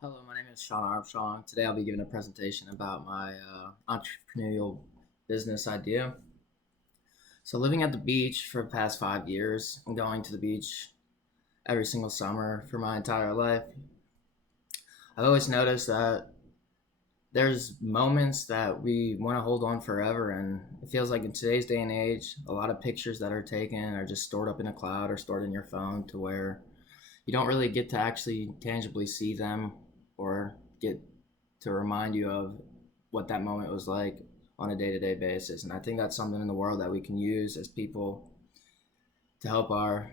Hello, my name is Sean Armstrong. Today I'll be giving a presentation about my entrepreneurial business idea. So, living at the beach for the past 5 years and going to the beach every single summer for my entire life, I've always noticed that there's moments that we want to hold on forever. And it feels like in today's day and age, a lot of pictures that are taken are just stored up in a cloud or stored in your phone to where you don't really get to actually tangibly see them or get to remind you of what that moment was like on a day-to-day basis. And I think that's something in the world that we can use as people to help our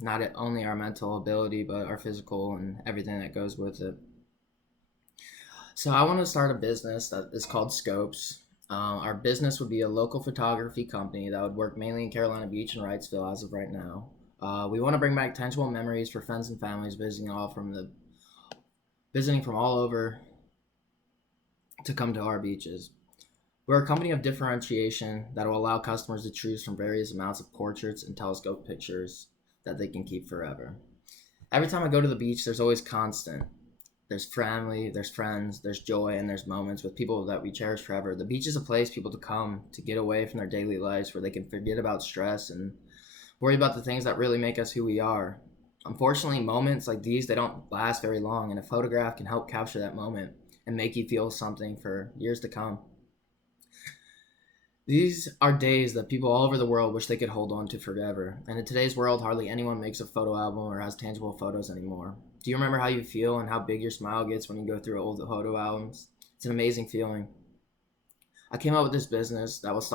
not only our mental ability but our physical and everything that goes with it. So I want to start a business that is called Scopes. Our business would be a local photography company that would work mainly in Carolina Beach and Wrightsville as of right now. We want to bring back tangible memories for friends and families visiting from all over to come to our beaches. We're a company of differentiation that will allow customers to choose from various amounts of portraits and telescope pictures that they can keep forever. Every time I go to the beach, there's always constant. There's family, there's friends, there's joy, and there's moments with people that we cherish forever. The beach is a place people to come to get away from their daily lives where they can forget about stress and worry about the things that really make us who we are. Unfortunately, moments like these, they don't last very long, and a photograph can help capture that moment and make you feel something for years to come. These are days that people all over the world wish they could hold on to forever. And in today's world, hardly anyone makes a photo album or has tangible photos anymore. Do you remember how you feel and how big your smile gets when you go through old photo albums? It's an amazing feeling. I came up with this business that was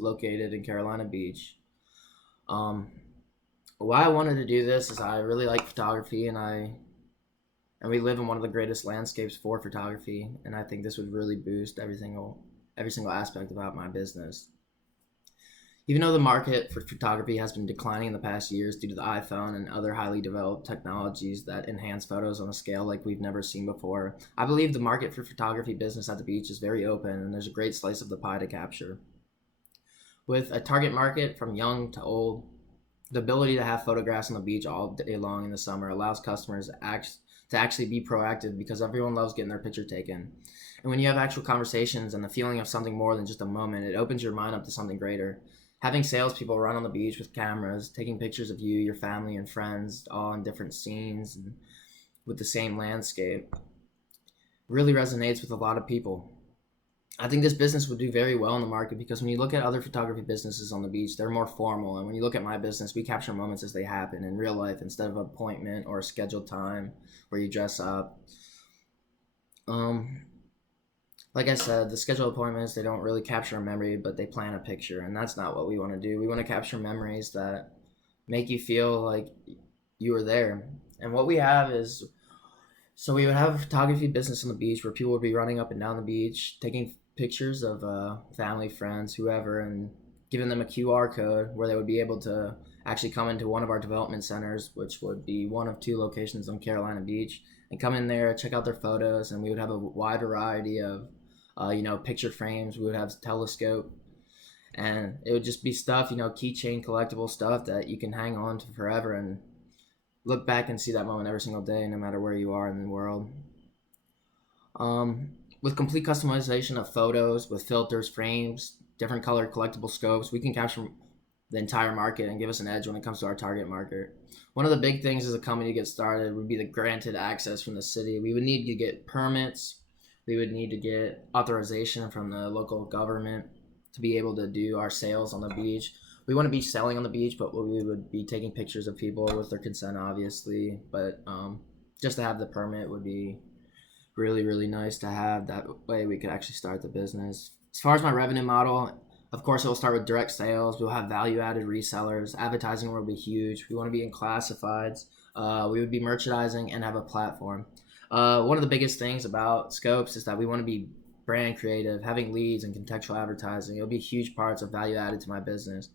located in Carolina Beach. Um, why I wanted to do this is I really like photography, and we live in one of the greatest landscapes for photography, and I think this would really boost every single aspect about my business. Even though the market for photography has been declining in the past years due to the iPhone and other highly developed technologies that enhance photos on a scale like we've never seen before, I believe the market for photography business at the beach is very open and there's a great slice of the pie to capture. With a target market from young to old, the ability to have photographs on the beach all day long in the summer allows customers to actually be proactive because everyone loves getting their picture taken. And when you have actual conversations and the feeling of something more than just a moment, it opens your mind up to something greater. Having salespeople run on the beach with cameras, taking pictures of you, your family, and friends, all in different scenes and with the same landscape, really resonates with a lot of people. I think this business would do very well in the market because when you look at other photography businesses on the beach, they're more formal. And when you look at my business, we capture moments as they happen in real life instead of an appointment or a scheduled time where you dress up. Um, like I said, the scheduled appointments, they don't really capture a memory, but they plan a picture. And that's not what we want to do. We want to capture memories that make you feel like you were there. And what we have is so we would have a photography business on the beach where people would be running up and down the beach, taking pictures of family, friends, whoever, and giving them a QR code where they would be able to actually come into one of our development centers, which would be one of two locations on Carolina Beach, and come in there, check out their photos, and we would have a wide variety of, picture frames. We would have telescope, and it would just be stuff, keychain collectible stuff that you can hang on to forever and look back and see that moment every single day, no matter where you are in the world. With complete customization of photos, with filters, frames, different colored collectible scopes, we can capture the entire market and give us an edge when it comes to our target market. One of the big things as a company to get started would be the granted access from the city. We would need to get permits. We would need to get authorization from the local government to be able to do our sales on the beach. We wouldn't be selling on the beach, but we would be taking pictures of people with their consent, obviously. But just to have the permit would be really, really nice to have. That way we could actually start the business. As far as my revenue model, of course, it will start with direct sales. We'll have value added resellers. Advertising will be huge. We want to be in classifieds. We would be merchandising and have a platform. One of the biggest things about Scopes is that we want to be brand creative, having leads and contextual advertising. It'll be huge parts of value added to my business.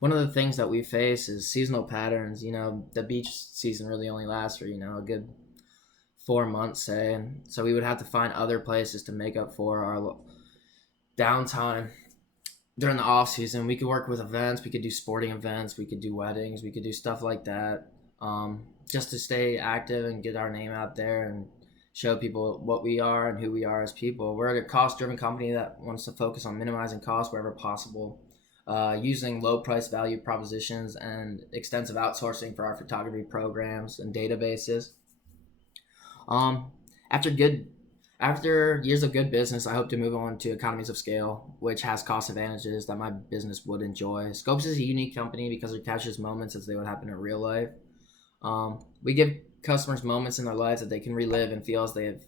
One of the things that we face is seasonal patterns. The beach season really only lasts for, a good 4 months, say. And so we would have to find other places to make up for our downtime during the off season. We could work with events. We could do sporting events. We could do weddings. We could do stuff like that, just to stay active and get our name out there and show people what we are and who we are as people. We're a cost-driven company that wants to focus on minimizing costs wherever possible, using low price value propositions and extensive outsourcing for our photography programs and databases. Um, after good After years of good business, I hope to move on to economies of scale, which has cost advantages that my business would enjoy. Scopes is a unique company because it captures moments as they would happen in real life. We give customers moments in their lives that they can relive and feel as they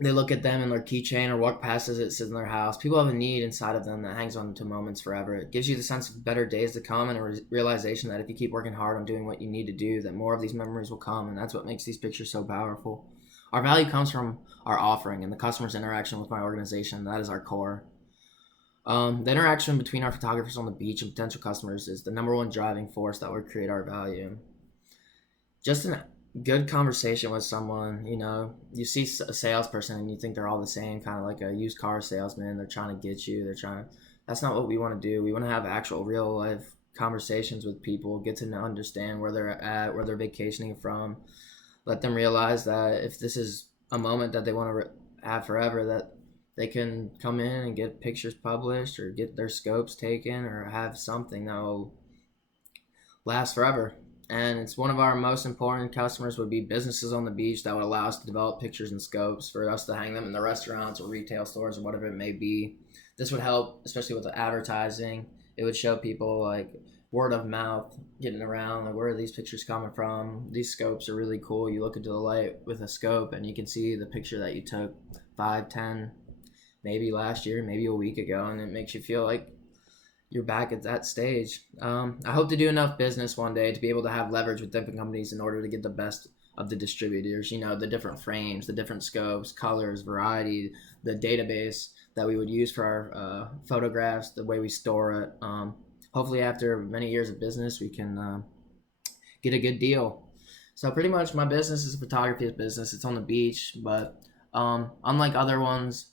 look at them in their keychain or walk past as it sits in their house. People have a need inside of them that hangs on to moments forever. It gives you the sense of better days to come and a realization that if you keep working hard on doing what you need to do, that more of these memories will come, and that's what makes these pictures so powerful. Our value comes from our offering and the customer's interaction with my organization. That is our core. The interaction between our photographers on the beach and potential customers is the number one driving force that would create our value. Just a good conversation with someone, you see a salesperson and you think they're all the same, kind of like a used car salesman. They're trying to get you. That's not what we want to do. We want to have actual real life conversations with people, get to understand where they're at, where they're vacationing from, let them realize that if this is a moment that they want to have forever, that they can come in and get pictures published or get their scopes taken or have something that will last forever. And it's one of our most important customers would be businesses on the beach that would allow us to develop pictures and scopes for us to hang them in the restaurants or retail stores or whatever it may be. This would help, especially with the advertising. It would show people like word of mouth getting around, like where are these pictures coming from? These scopes are really cool. You look into the light with a scope and you can see the picture that you took 5, 10, maybe last year, maybe a week ago, and it makes you feel like you're back at that stage. I hope to do enough business one day to be able to have leverage with different companies in order to get the best of the distributors, the different frames, the different scopes, colors, variety, the database that we would use for our photographs, the way we store it. Hopefully after many years of business, we can get a good deal. So pretty much my business is a photography business. It's on the beach, but unlike other ones,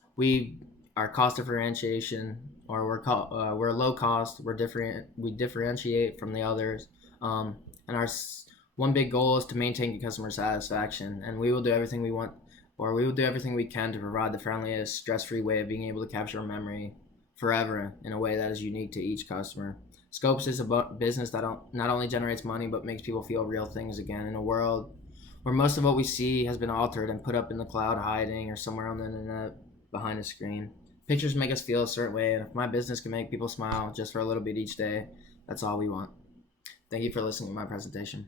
our cost differentiation, or we're low cost. We're different. We differentiate from the others, and our one big goal is to maintain customer satisfaction. And we will do everything we want, or we will do everything we can to provide the friendliest, stress-free way of being able to capture a memory forever in a way that is unique to each customer. Scopes is a business that not only generates money but makes people feel real things again in a world where most of what we see has been altered and put up in the cloud, hiding or somewhere on the internet behind a screen. Pictures make us feel a certain way, and if my business can make people smile just for a little bit each day, that's all we want. Thank you for listening to my presentation.